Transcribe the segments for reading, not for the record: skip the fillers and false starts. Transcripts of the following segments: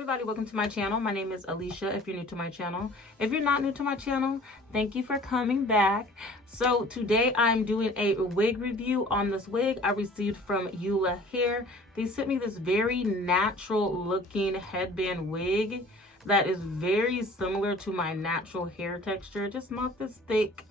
everybody, welcome to my channel. My name is Alishia if you're new to my channel. If you're not new to my channel, thank you for coming back. So today I'm doing a wig review on this wig I received from Ula Hair. They sent me this very natural looking headband wig that is very similar to my natural hair texture, just not this thick,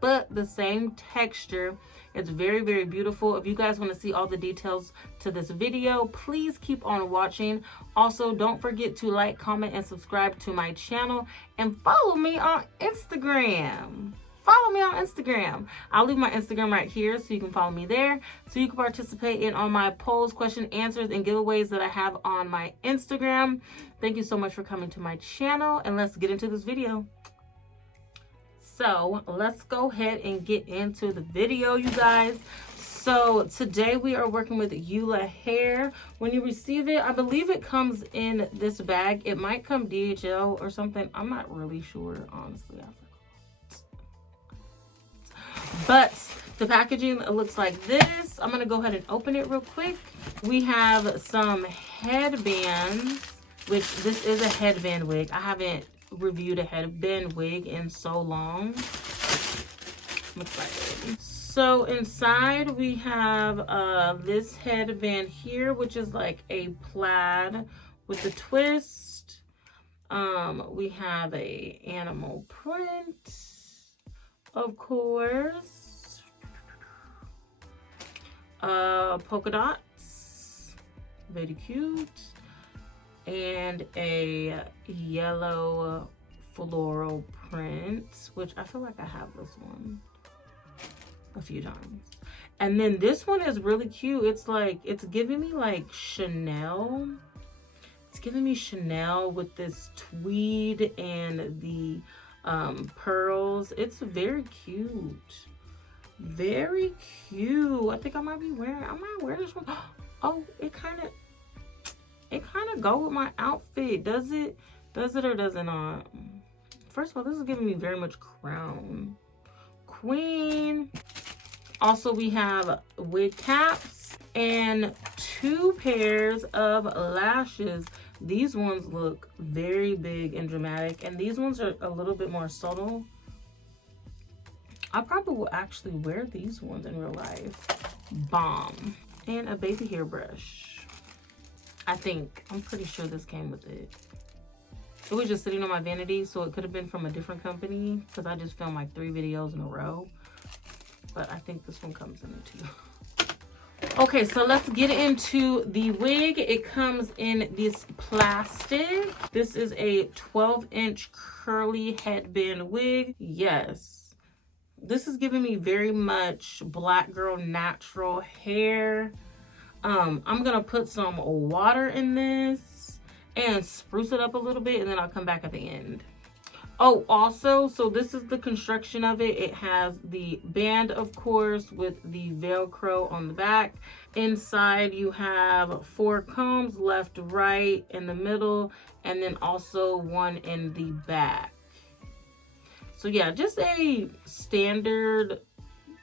but the same texture. It's very, very beautiful. If you guys want to see all the details to this video, please keep on watching. Also, don't forget to like, comment, and subscribe to my channel, and follow me on Instagram. Follow me on Instagram. I'll leave my Instagram right here so you can follow me there, so you can participate in all my polls, question answers, and giveaways that I have on my Instagram. Thank you so much for coming to my channel, and let's get into this video. So let's go ahead and get into the video, you guys. So today we are working with Ula Hair. When you receive it, I believe it comes in this bag. It might come DHL or something. I'm not really sure, honestly. But the packaging looks like this. I'm gonna go ahead and open it real quick. We have some headbands, which this is a headband wig. I haven't reviewed a headband wig in so long. I'm excited. So inside we have this headband here, which is like a plaid with a twist. We have a animal print, of course, polka dots, very cute, and a yellow floral print, which I feel like I have this one a few times. And then this one is really cute. It's like, it's giving me like Chanel. It's giving me Chanel with this tweed and the pearls. It's very cute. Very cute. I think I might wear this one. Oh, it kind of go with my outfit. Does it or does it not? First of all, this is giving me very much crown queen. Also, we have wig caps and 2 pairs of lashes. These ones look very big and dramatic, and these ones are a little bit more subtle. I probably will actually wear these ones in real life. Bomb. And a baby hairbrush. I'm pretty sure this came with it. It was just sitting on my vanity, so it could have been from a different company because I just filmed like 3 videos in a row. But I think this one comes in it too. Okay, so let's get into the wig. It comes in this plastic. This is a 12-inch curly headband wig. Yes. This is giving me very much black girl natural hair. I'm gonna put some water in this and spruce it up a little bit, and then I'll come back at the end. Oh, also, so this is the construction of it. It has the band, of course, with the Velcro on the back. Inside you have 4 combs, left, right, in the middle, and then also one in the back. So yeah, just a standard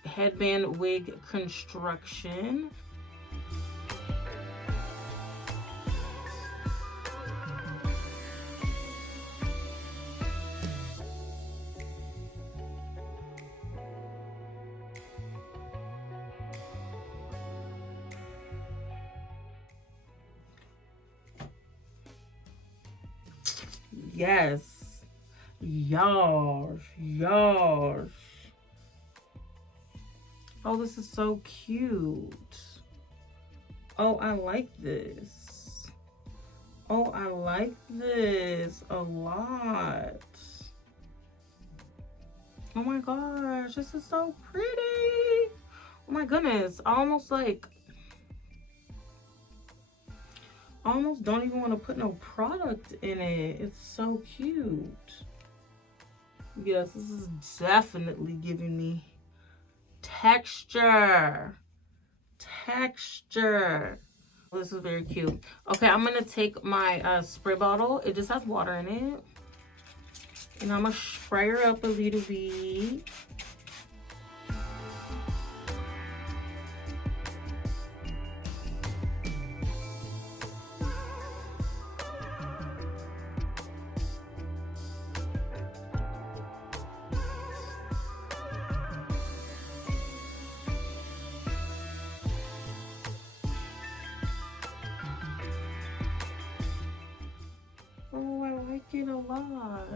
headband wig construction. Yes. Yours. Oh, this is so cute. Oh, I like this. Oh, I like this a lot. Oh my gosh, this is so pretty. Oh my goodness. I almost don't even want to put no product in it. It's so cute. Yes, this is definitely giving me texture. This is very cute. Okay, I'm gonna take my spray bottle. It just has water in it, and I'm gonna spray her up a little bit. it a lot.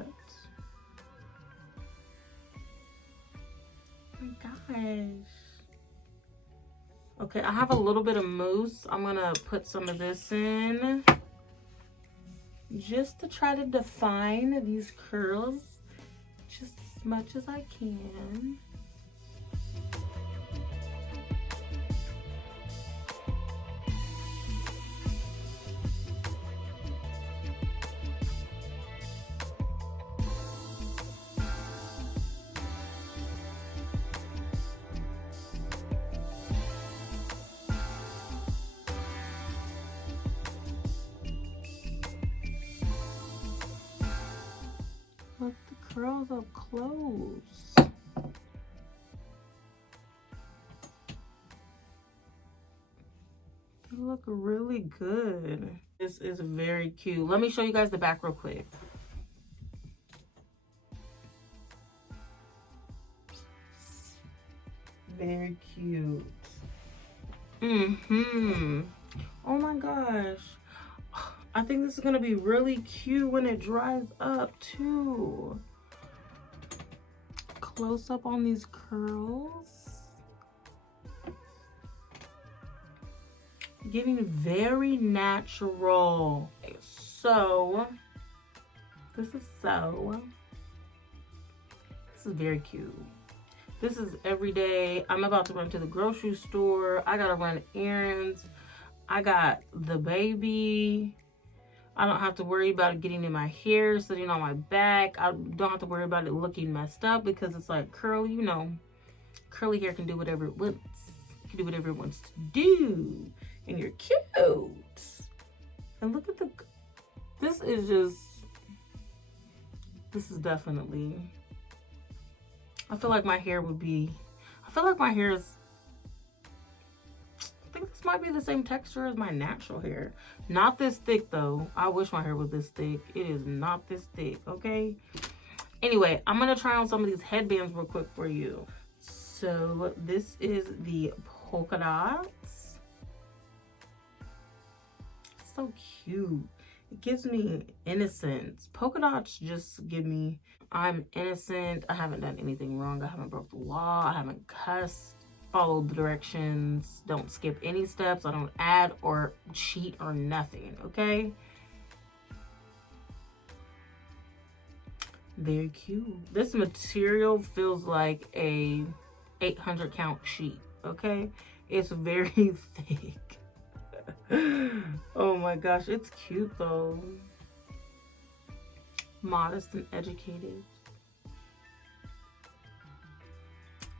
Oh my gosh. Okay, I have a little bit of mousse. I'm gonna put some of this in just to try to define these curls just as much as I can. Look, the curls up close. They look really good. This is very cute. Let me show you guys the back real quick. Very cute. Oh my gosh. I think this is gonna be really cute when it dries up too. Close up on these curls. Giving very natural. So, this is very cute. This is every day. I'm about to run to the grocery store. I gotta run errands. I got the baby. I don't have to worry about it getting in my hair, sitting on my back. I don't have to worry about it looking messed up because it's like curly, you know. Curly hair can do whatever it wants. It can do whatever it wants to do. And you're cute. And look at the, this is definitely, I feel like my hair would be, I feel like my hair is, I think this might be the same texture as my natural hair. Not this thick though. I wish my hair was this thick. It is not this thick, okay? Anyway, I'm gonna try on some of these headbands real quick for you. So this is the polka dots. It's so cute. It gives me innocence. Polka dots just give me, I'm innocent. I haven't done anything wrong. I haven't broke the law. I haven't cussed. Follow the directions. Don't skip any steps. I don't add or cheat or nothing, okay? Very cute. This material feels like a 800 count sheet, okay? It's very thick. Oh my gosh, it's cute though. Modest and educated.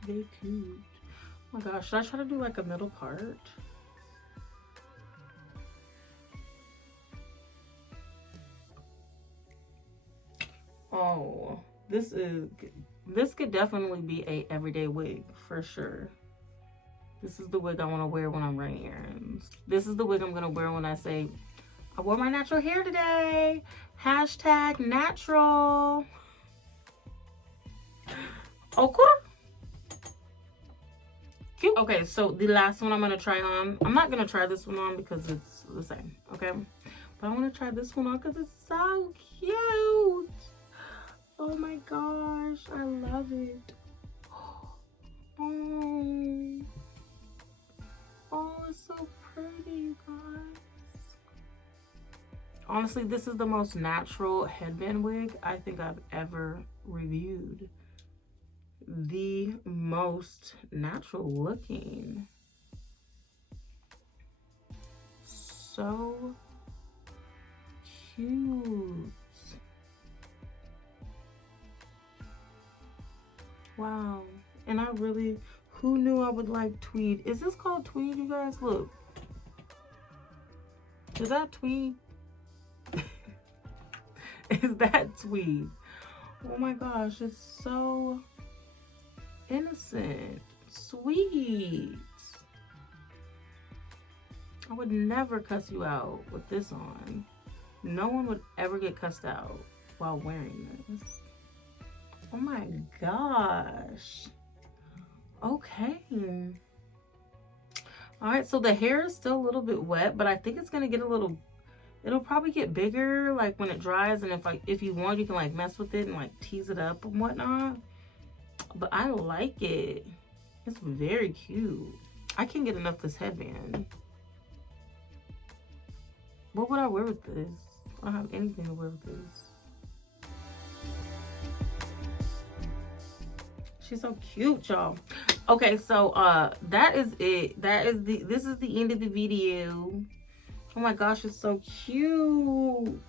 Very cute. Oh my gosh, should I try to do like a middle part? Oh, this could definitely be a everyday wig for sure. This is the wig I want to wear when I'm running errands. This is the wig I'm going to wear when I say, I wore my natural hair today. Hashtag natural. Okay. Cute. Okay, so the last one I'm going to try on. I'm not going to try this one on because it's the same, okay? But I want to try this one on because it's so cute. Oh my gosh, I love it. Oh, it's so pretty, you guys. Honestly, this is the most natural headband wig I think I've ever reviewed. The most natural looking. So cute. Wow. And I really, who knew I would like tweed? Is this called tweed, you guys? Look. Is that tweed? Is that tweed? Oh my gosh, it's so innocent, sweet. I would never cuss you out with this on. No one would ever get cussed out while wearing this. Oh my gosh. Okay. All right, so the hair is still a little bit wet, but I think it's gonna get a little It'll probably get bigger like when it dries, and if you want, you can like mess with it and like tease it up and whatnot. But I like it. It's very cute. I can't get enough of this headband. What would I wear with this? I don't have anything to wear with this. She's so cute, y'all. Okay, so that is it. This is the end of the video. Oh my gosh, it's so cute.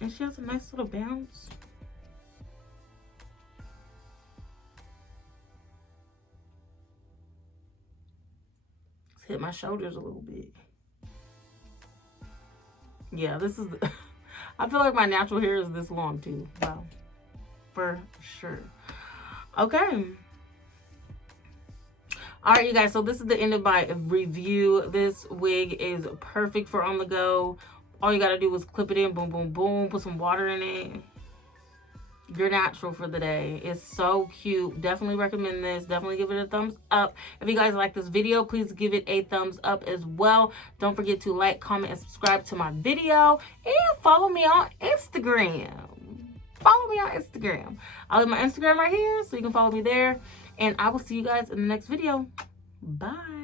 And she has a nice little bounce. Let's hit my shoulders a little bit. Yeah, this is I feel like my natural hair is this long too. Wow. For sure. Okay. All right, you guys, so this is the end of my review. This wig is perfect for on the go. All you gotta do is clip it in, boom, boom, boom, put some water in it. You're natural for the day. It's so cute. Definitely recommend this. Definitely give it a thumbs up. If you guys like this video, please give it a thumbs up as well. Don't forget to like, comment, and subscribe to my video. And follow me on Instagram. Follow me on Instagram. I'll leave my Instagram right here so you can follow me there. And I will see you guys in the next video. Bye.